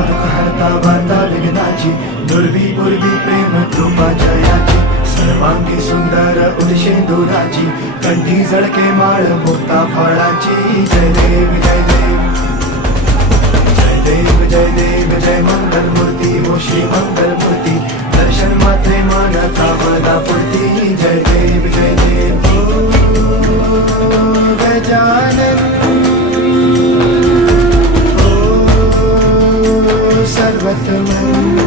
दुःख हरता वार्ता विघ्नाची, दुर्वी पूर्वी प्रेम कृपा जयाची, सर्वांगी सुंदर उदिशेंदुराची, कंठी झळके माळ मुक्ता फळाची. जय देव जय देव जय देव जय देव जय मंगल मूर्ती हो श्री मंगल मूर्ती, दर्शन मात्रे मानता मला पुरती. जय देव जय देव ओ गजानन सर्वतमन.